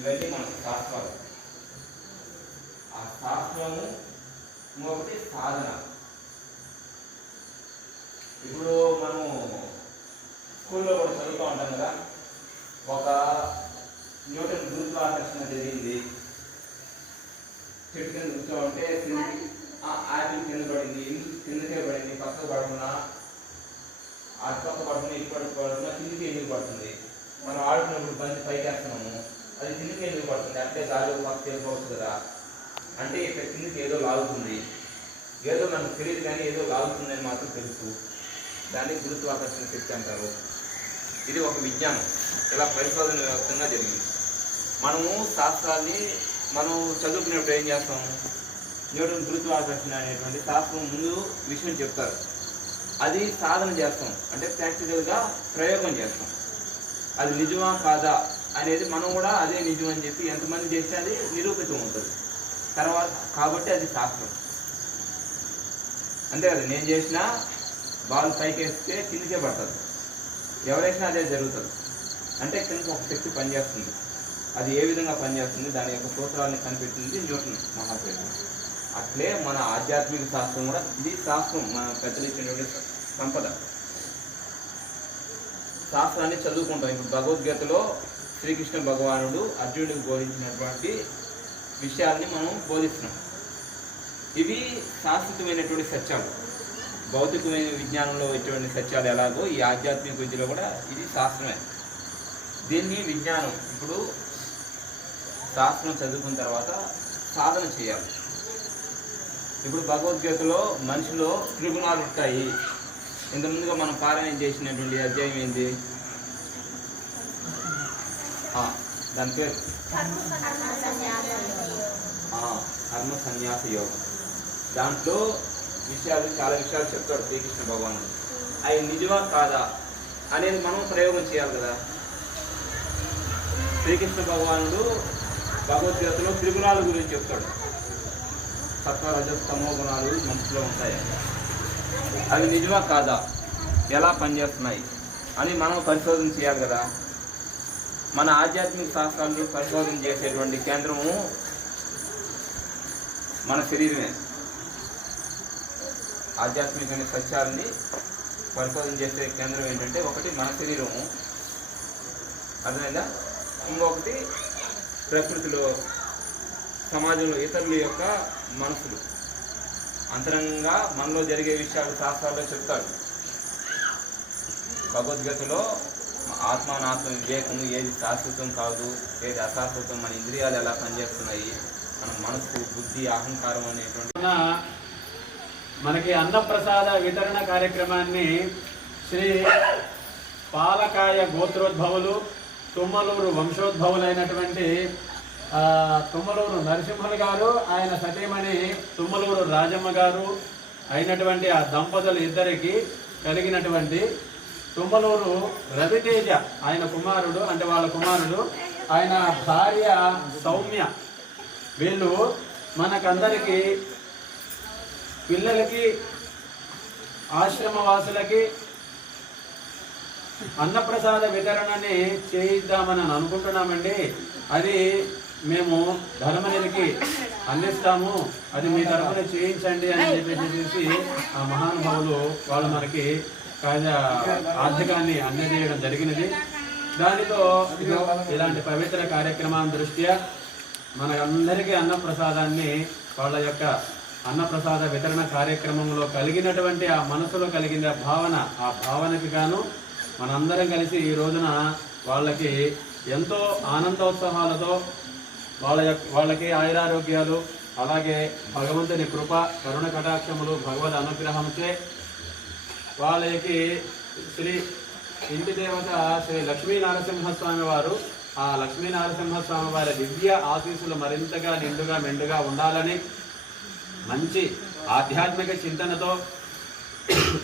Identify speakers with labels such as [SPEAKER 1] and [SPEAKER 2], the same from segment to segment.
[SPEAKER 1] ఇవన్నీ మనకు శాస్త్రాలు. ఆ శాస్త్రము ఇంకొకటి సాధన. ఇప్పుడు మనము స్కూల్లో కూడా చదువుతూ ఉంటాం కదా. ఒక న్యూటన్ గురుత్వాకర్షణ జరిగింది. చెట్టు కింద కూర్చో ఉంటే ఆ యాపిల్ కింద పడింది కిందకే పడింది పక్కకు పడకుండా అటు పక్క పడుతుంది ఇటు పక్క పడుతున్నా కిందికి ఎందుకు పడుతుంది? మనం ఆడుతున్నప్పుడు బంతి పైకి వేస్తున్నాం అది కిందికి ఎందుకు పడుతుంది. అంటే గాలి మాకు పక్క కదా. అంటే ఇక్కడ కిందికి ఏదో లాగుతుంది. ఏదో మనకు తెలియదు కానీ ఏదో లాగుతుందని మాత్రం తెలుసు. దాన్ని గురుత్వాకర్షణ శక్తి అంటారు. ఇది ఒక విజ్ఞానం. ఇలా పరిశోధన వ్యవస్థంగా జరిగింది. మనము శాస్త్రాన్ని మనం చదువుకునేప్పుడు ఏం చేస్తాం న్యూటన్ గురుత్వాకర్షణ అనేటువంటి శాస్త్రం ముందు విషయం చెప్తారు. అది సాధన చేస్తాం. అంటే ప్రాక్టికల్గా ప్రయోగం చేస్తాం. అది నిజమా కాదా? అనేది మనం కూడా అదే నిజం అని చెప్పి ఎంతమంది చేస్తే అది నిరూపితం అవుతుంది తర్వాత కాబట్టి అది శాస్త్రం. అంతే కదా నేను చేసినా బాల్ పైకి వేస్తే కిందికే పడుతుంది ఎవరేసినా అదే జరుగుతుంది. అంటే కిందకి ఒక శక్తి పనిచేస్తుంది. అది ఏ విధంగా పనిచేస్తుంది? దాని యొక్క సూత్రాన్ని కనిపెట్టింది న్యూటన్ మహాశయుడు. అట్లే మన ఆధ్యాత్మిక శాస్త్రం కూడా ఇది శాస్త్రం మన పెద్దలు ఇచ్చినటువంటి సంపద. శాస్త్రాన్ని చదువుకుంటాం. ఇప్పుడు భగవద్గీతలో శ్రీకృష్ణ భగవానుడు అర్జునుడికి బోధించినటువంటి విషయాల్ని మనం బోధిస్తున్నాం. ఇవి శాశ్వతమైనటువంటి సత్యాలు. భౌతికమైన విజ్ఞానంలో ఇటువంటి సత్యాలు ఎలాగో ఈ ఆధ్యాత్మిక విద్యలో కూడా ఇది శాస్త్రమే దీన్ని విజ్ఞానం ఇప్పుడు శాస్త్రం చదువుకున్న తర్వాత సాధన చేయాలి. ఇప్పుడు భగవద్గీతలో మనిషిలో త్రిగుణాలు ఉంటాయి. ఇంతకుముందుగా మనం పారాయణ చేసినటువంటి అధ్యాయం ఏంటి? దాని పేరు? కర్మ సన్యాస యోగం దాంట్లో విషయాలు చాలా విషయాలు చెప్తాడు శ్రీకృష్ణ భగవానుడు. అవి నిజమా కాదా అనేది మనం ప్రయోగం చేయాలి కదా. శ్రీకృష్ణ భగవానుడు భగవద్గీతలో త్రిగుణాల గురించి చెప్తాడు. సత్వ రజస్ తమో గుణాలు మనిషిలో ఉంటాయి. అవి నిజమా కాదా? ఎలా పనిచేస్తున్నాయి? అని మనం పరిశోధన చేయాలి కదా. మన ఆధ్యాత్మిక శాస్త్రాలు పరిశోధన చేసేటువంటి కేంద్రము మన శరీరమే. ఆధ్యాత్మిక సత్యాలని పరిశోధన చేసే కేంద్రం ఏంటంటే ఒకటి మన శరీరము. అర్థమైందా? ఇంకొకటి ప్రకృతిలో సమాజంలో ఇతరుల యొక్క మనసులు. అంతరంగంగా మనలో జరిగే విషయాలు శాస్త్రాల్లో చెప్తాడు భగవద్గీతలో ఆత్మానాత్మ వివేకము ఏది శాశ్వతం కాదు ఏది అశాశ్వతం మన ఇంద్రియాలు ఎలా పనిచేస్తున్నాయి మన మనసు బుద్ధి అహంకారం అనేటువంటి
[SPEAKER 2] మనకి అన్నప్రసాద వితరణ కార్యక్రమాన్ని శ్రీ పాలకాయ గోత్రోద్భవులు తుమ్మలూరు వంశోద్భవులైనటువంటి తుమ్మలూరు నరసింహులు గారు ఆయన సతీమణి తుమ్మలూరు రాజమ్మ గారు అయినటువంటి ఆ దంపతులు ఇద్దరికి కలిగినటువంటి తుమ్మలూరు రవితేజ ఆయన కుమారుడు అంటే వాళ్ళ కుమారుడు ఆయన భార్య సౌమ్య. వీళ్ళు మనకందరికీ పిల్లలకి ఆశ్రమవాసులకి అన్నప్రసాద వితరణని చేయిద్దామని అనుకుంటున్నామండి. అది మేము ధర్మనిధికి అందిస్తాము. అది మీ తరఫున చేయించండి అని చెప్పేసి ఆ మహానుభావులు వాళ్ళు మనకి కాజా ఆర్థికాన్ని అందజేయడం జరిగినది. దానితో ఇలాంటి పవిత్ర కార్యక్రమాల దృష్ట్యా మనకందరికీ అన్నప్రసాదాన్ని వాళ్ళ యొక్క అన్నప్రసాద వితరణ కార్యక్రమంలో కలిగినటువంటి ఆ మనసులో కలిగిన భావన ఆ భావనకి గాను మనందరం కలిసి ఈ రోజున వాళ్ళకి ఎంతో ఆనందోత్సాహాలతో వాళ్ళ యొక్క వాళ్ళకి ఆయురారోగ్యాలు అలాగే భగవంతుని కృప కరుణ కటాక్షములు భగవద్ అనుగ్రహంచే వాళ్ళకి శ్రీ ఇంటి దేవత శ్రీ లక్ష్మీ నరసింహస్వామి వారు ఆ లక్ష్మీ నరసింహస్వామి వారి దివ్య ఆశీస్సులు మరింతగా నిండుగా మెండుగా ఉండాలని మంచి ఆధ్యాత్మిక చింతనతో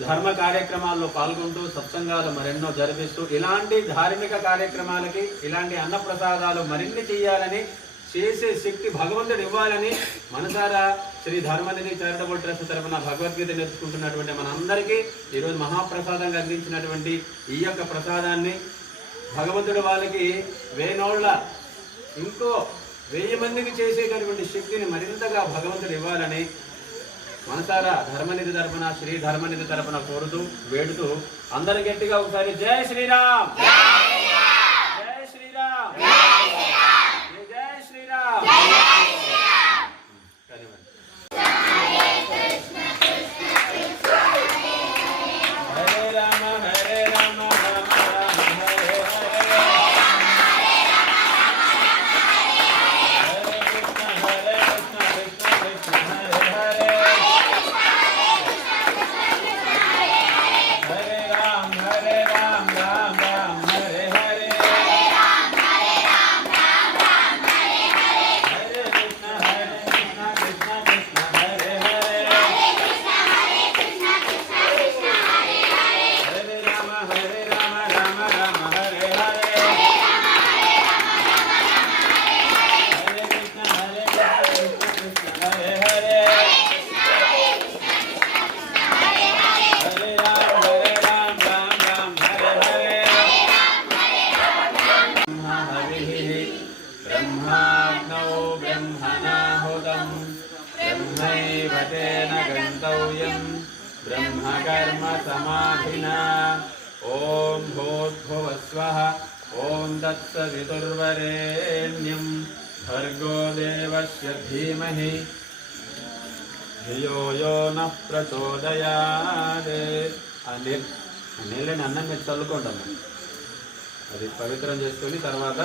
[SPEAKER 2] ధర్మ కార్యక్రమాల్లో పాల్గొంటూ సత్సంగాలు మరెన్నో జరిపిస్తూ ఇలాంటి ధార్మిక కార్యక్రమాలకి ఇలాంటి అన్నప్రసాదాలు మరిన్ని చేయాలని చేసే శక్తి భగవంతుడు ఇవ్వాలని మనసారా శ్రీ ధర్మనిధి చారిటబుల్ ట్రస్ట్ తరఫున భగవద్గీత నేర్చుకుంటున్నటువంటి మనందరికీ ఈరోజు మహాప్రసాదంగా అందించినటువంటి ఈ యొక్క ప్రసాదాన్ని భగవంతుడు వాళ్ళకి వేనోళ్ళ ఇంకో వెయ్యి మందికి చేసేటటువంటి శక్తిని మరింతగా భగవంతుడు ఇవ్వాలని మనసారా ధర్మనిధి తరపున శ్రీ ధర్మనిధి తరపున కోరుతూ వేడుతూ అందరి గట్టిగా ఒకసారి జై శ్రీరామ్! బ్రహ్మకర్మ సమాధినా ఓం భూర్భువస్వః ఓం తత్సవితుర్వరేణ్యం భర్గో దేవస్య ధీమహి ధియో యో న ప్రచోదయాదే ఆ నీళ్ళు నీళ్ళని అన్నం మీద చల్లుకుంటాం అది పవిత్రం చేసుకొని తర్వాత